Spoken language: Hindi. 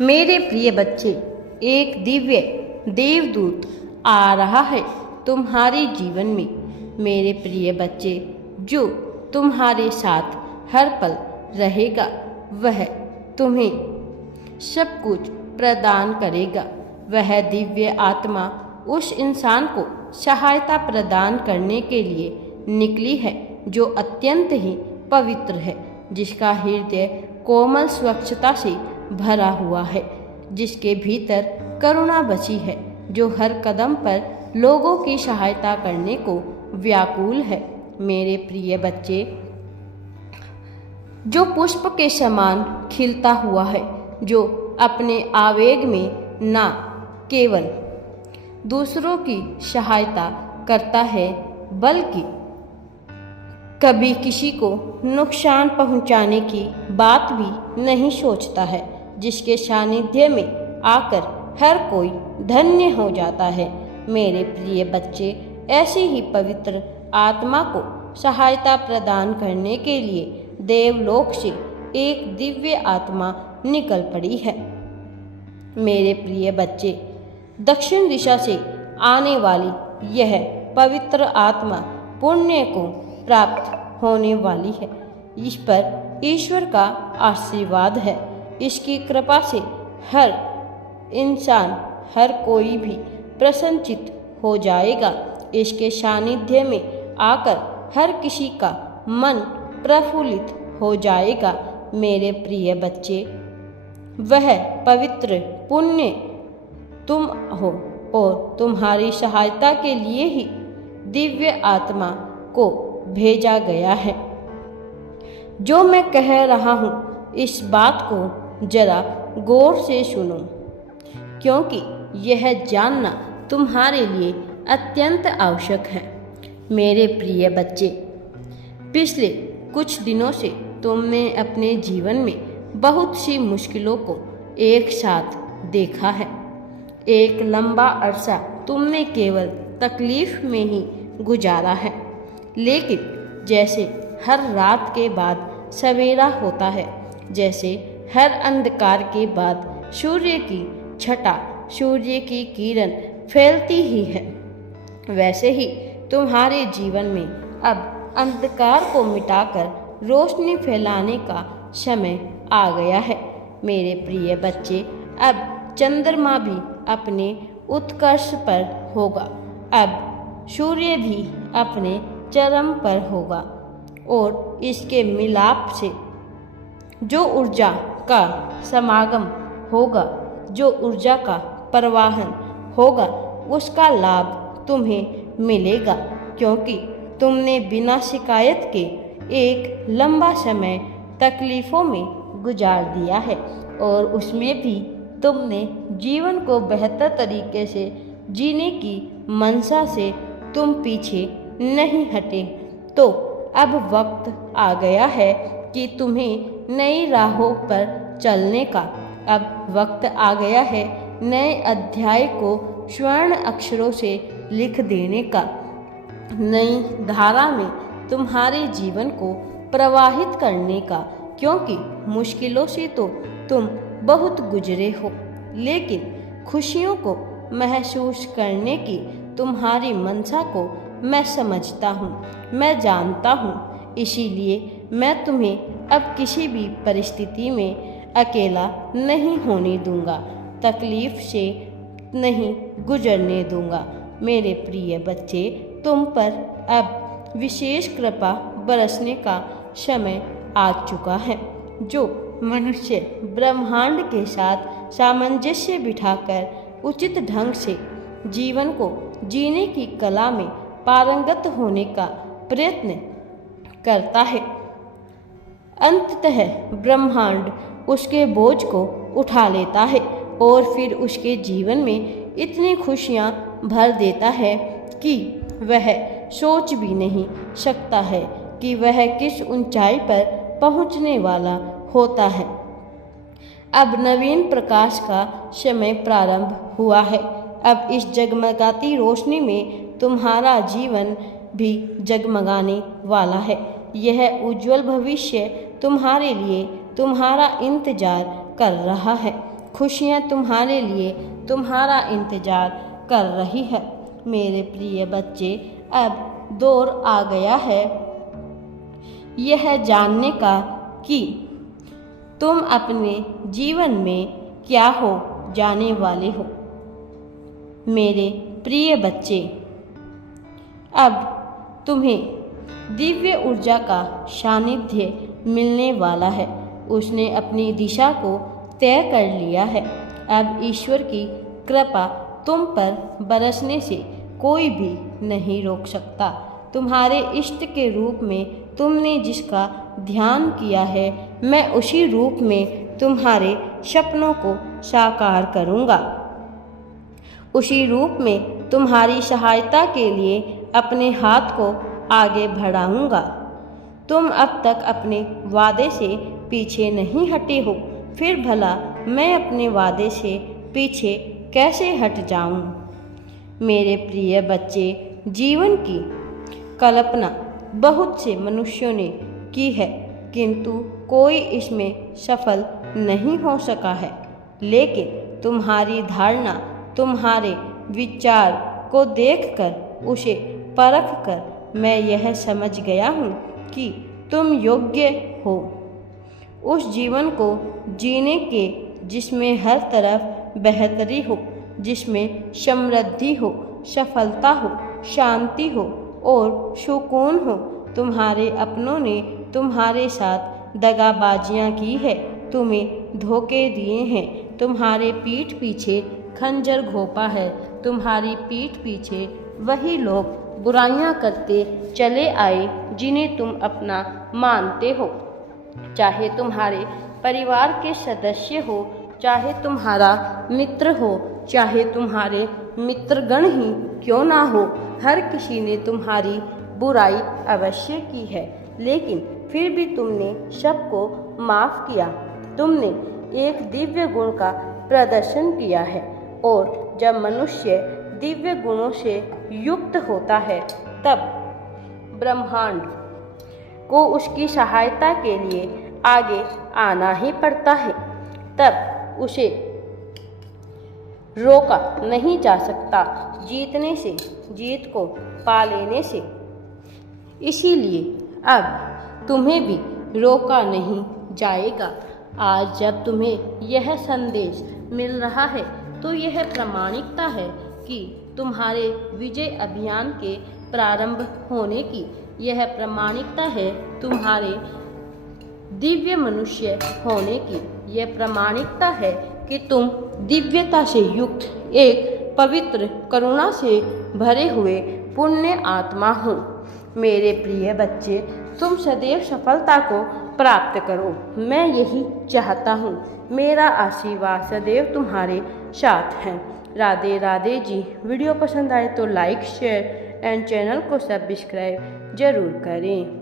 मेरे प्रिय बच्चे, एक दिव्य देवदूत आ रहा है तुम्हारे जीवन में। मेरे प्रिय बच्चे, जो तुम्हारे साथ हर पल रहेगा, वह तुम्हें सब कुछ प्रदान करेगा। वह दिव्य आत्मा उस इंसान को सहायता प्रदान करने के लिए निकली है जो अत्यंत ही पवित्र है, जिसका हृदय कोमल स्वच्छता से भरा हुआ है, जिसके भीतर करुणा बसी है, जो हर कदम पर लोगों की सहायता करने को व्याकुल है। मेरे प्रिय बच्चे, जो पुष्प के समान खिलता हुआ है, जो अपने आवेग में ना केवल दूसरों की सहायता करता है, बल्कि कभी किसी को नुकसान पहुंचाने की बात भी नहीं सोचता है, जिसके सानिध्य में आकर हर कोई धन्य हो जाता है। मेरे प्रिय बच्चे, ऐसी ही पवित्र आत्मा को सहायता प्रदान करने के लिए देवलोक से एक दिव्य आत्मा निकल पड़ी है। मेरे प्रिय बच्चे, दक्षिण दिशा से आने वाली यह पवित्र आत्मा पुण्य को प्राप्त होने वाली है। इस पर ईश्वर का आशीर्वाद है। इसकी कृपा से हर इंसान, हर कोई भी प्रसन्नचित्त हो जाएगा। इसके सानिध्य में आकर हर किसी का मन प्रफुल्लित हो जाएगा। मेरे प्रिय बच्चे, वह पवित्र पुण्य तुम हो और तुम्हारी सहायता के लिए ही दिव्य आत्मा को भेजा गया है। जो मैं कह रहा हूँ, इस बात को जरा गौर से सुनो, क्योंकि यह जानना तुम्हारे लिए अत्यंत आवश्यक है। मेरे प्रिय बच्चे, पिछले कुछ दिनों से तुमने अपने जीवन में बहुत सी मुश्किलों को एक साथ देखा है। एक लंबा अरसा तुमने केवल तकलीफ में ही गुजारा है, लेकिन जैसे हर रात के बाद सवेरा होता है, जैसे हर अंधकार के बाद सूर्य की छटा, सूर्य की किरण फैलती ही है, वैसे ही तुम्हारे जीवन में अब अंधकार को मिटाकर रोशनी फैलाने का समय आ गया है। मेरे प्रिय बच्चे, अब चंद्रमा भी अपने उत्कर्ष पर होगा, अब सूर्य भी अपने चरम पर होगा, और इसके मिलाप से जो ऊर्जा का समागम होगा, जो ऊर्जा का प्रवाहन होगा, उसका लाभ तुम्हें मिलेगा, क्योंकि तुमने बिना शिकायत के एक लंबा समय तकलीफ़ों में गुजार दिया है, और उसमें भी तुमने जीवन को बेहतर तरीके से जीने की मंशा से तुम पीछे नहीं हटे। तो अब वक्त आ गया है कि तुम्हें नई राहों पर चलने का। अब वक्त आ गया है नए अध्याय को स्वर्ण अक्षरों से लिख देने का, नई धारा में तुम्हारे जीवन को प्रवाहित करने का, क्योंकि मुश्किलों से तो तुम बहुत गुजरे हो, लेकिन खुशियों को महसूस करने की तुम्हारी मंशा को मैं समझता हूँ, मैं जानता हूँ। इसीलिए मैं तुम्हें अब किसी भी परिस्थिति में अकेला नहीं होने दूंगा, तकलीफ से नहीं गुजरने दूंगा। मेरे प्रिय बच्चे, तुम पर अब विशेष कृपा बरसने का समय आ चुका है। जो मनुष्य ब्रह्मांड के साथ सामंजस्य बिठाकर उचित ढंग से जीवन को जीने की कला में पारंगत होने का प्रयत्न करता है, अंततः ब्रह्मांड उसके बोझ को उठा लेता है और फिर उसके जीवन में इतनी खुशियाँ भर देता है कि वह सोच भी नहीं सकता है कि वह किस ऊंचाई पर पहुँचने वाला होता है। अब नवीन प्रकाश का समय प्रारंभ हुआ है। अब इस जगमगाती रोशनी में तुम्हारा जीवन भी जगमगाने वाला है। यह उज्जवल भविष्य तुम्हारे लिए तुम्हारा इंतजार कर रहा है। खुशियाँ तुम्हारे लिए तुम्हारा इंतजार कर रही है। मेरे प्रिय बच्चे, अब दौर आ गया है यह जानने का कि तुम अपने जीवन में क्या हो जाने वाले हो। मेरे प्रिय बच्चे, अब तुम्हें दिव्य ऊर्जा का सानिध्य मिलने वाला है। उसने अपनी दिशा को तय कर लिया है। अब ईश्वर की कृपा तुम पर बरसने से कोई भी नहीं रोक सकता। तुम्हारे इष्ट के रूप में तुमने जिसका ध्यान किया है, मैं उसी रूप में तुम्हारे सपनों को साकार करूँगा। उसी रूप में तुम्हारी सहायता के लिए अपने हाथ को आगे बढ़ाऊँगा। तुम अब तक अपने वादे से पीछे नहीं हटे हो, फिर भला मैं अपने वादे से पीछे कैसे हट जाऊं? मेरे प्रिय बच्चे, जीवन की कल्पना बहुत से मनुष्यों ने की है, किंतु कोई इसमें सफल नहीं हो सका है। लेकिन तुम्हारी धारणा, तुम्हारे विचार को देखकर, उसे परखकर मैं यह समझ गया हूँ कि तुम योग्य हो उस जीवन को जीने के जिसमें हर तरफ बेहतरी हो, जिसमें समृद्धि हो, सफलता हो, शांति हो और सुकून हो। तुम्हारे अपनों ने तुम्हारे साथ दगाबाजियाँ की है, तुम्हें धोखे दिए हैं, तुम्हारे पीठ पीछे खंजर घोंपा है। तुम्हारी पीठ पीछे वही लोग बुराइयां करते चले आए जिन्हें तुम अपना मानते हो, चाहे तुम्हारे परिवार के सदस्य हो, चाहे तुम्हारा मित्र हो, चाहे तुम्हारे मित्रगण ही क्यों ना हो। हर किसी ने तुम्हारी बुराई अवश्य की है, लेकिन फिर भी तुमने सबको माफ़ किया। तुमने एक दिव्य गुण का प्रदर्शन किया है, और जब मनुष्य दिव्य गुणों से युक्त होता है, तब ब्रह्मांड को उसकी सहायता के लिए आगे आना ही पड़ता है। तब उसे रोका नहीं जा सकता जीतने से, जीत को पा लेने से। इसीलिए अब तुम्हें भी रोका नहीं जाएगा। आज जब तुम्हें यह संदेश मिल रहा है, तो यह प्रामाणिकता है कि तुम्हारे विजय अभियान के प्रारंभ होने की। यह प्रामाणिकता है तुम्हारे दिव्य मनुष्य होने की। यह प्रामाणिकता है कि तुम दिव्यता से युक्त एक पवित्र करुणा से भरे हुए पुण्य आत्मा हो। मेरे प्रिय बच्चे, तुम सदैव सफलता को प्राप्त करो, मैं यही चाहता हूँ। मेरा आशीर्वाद सदैव तुम्हारे साथ है। राधे राधे जी। वीडियो पसंद आए तो लाइक, शेयर एंड चैनल को सब्सक्राइब जरूर करें।